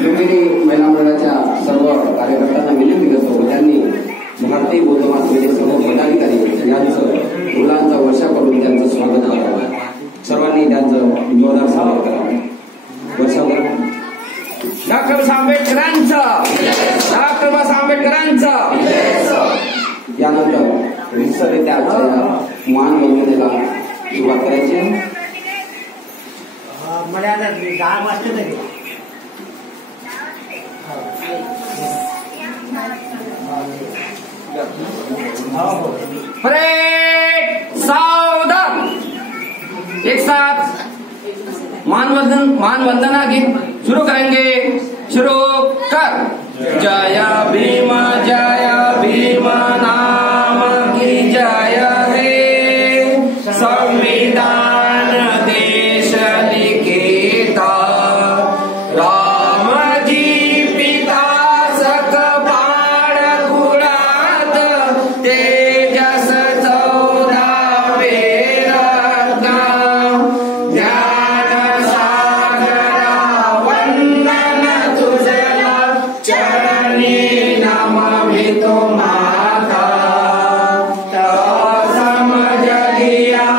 लुंबिनी महिला मंडळाच्या सर्व कार्यकर्त्यांना विनंती करतो की त्यांनी भारतीय बौद्ध महासभेचे सर्व पदाधिकारी यांचं मुलांचा वर्षा करून त्यांचं स्वागत करावं. सर्वांनी त्यांचं जोरदार स्वागत करावं. वर्षा करून डॉक्टर आंबेडकरांचं यानंतर रिसर्च मान वंदनेला सुरुवात करायची. मला 10 वाजता तरी परेड सावधान एक साथ मान वंदना गीत शुरू करेंगे. शुरू कर. जय भीम नाम की जय हे संविधान देश लिखिता राम जी पिता सक बाळ कुळात तेजस 14वे रत्न ज्ञान सागरा वंदन तुझला चरणी नमवितो माता समज लिया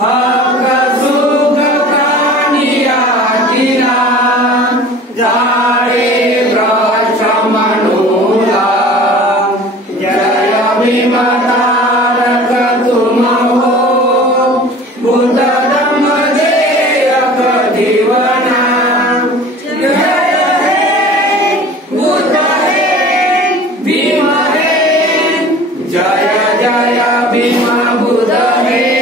हक सुख कानिया दिला जाळे ब्रश मनुला जय भीम तारक तुम हो बुद्ध धम्म देयक जीवना जय हे बुद्ध हे भीम हे जय जय भीम बुद्ध हे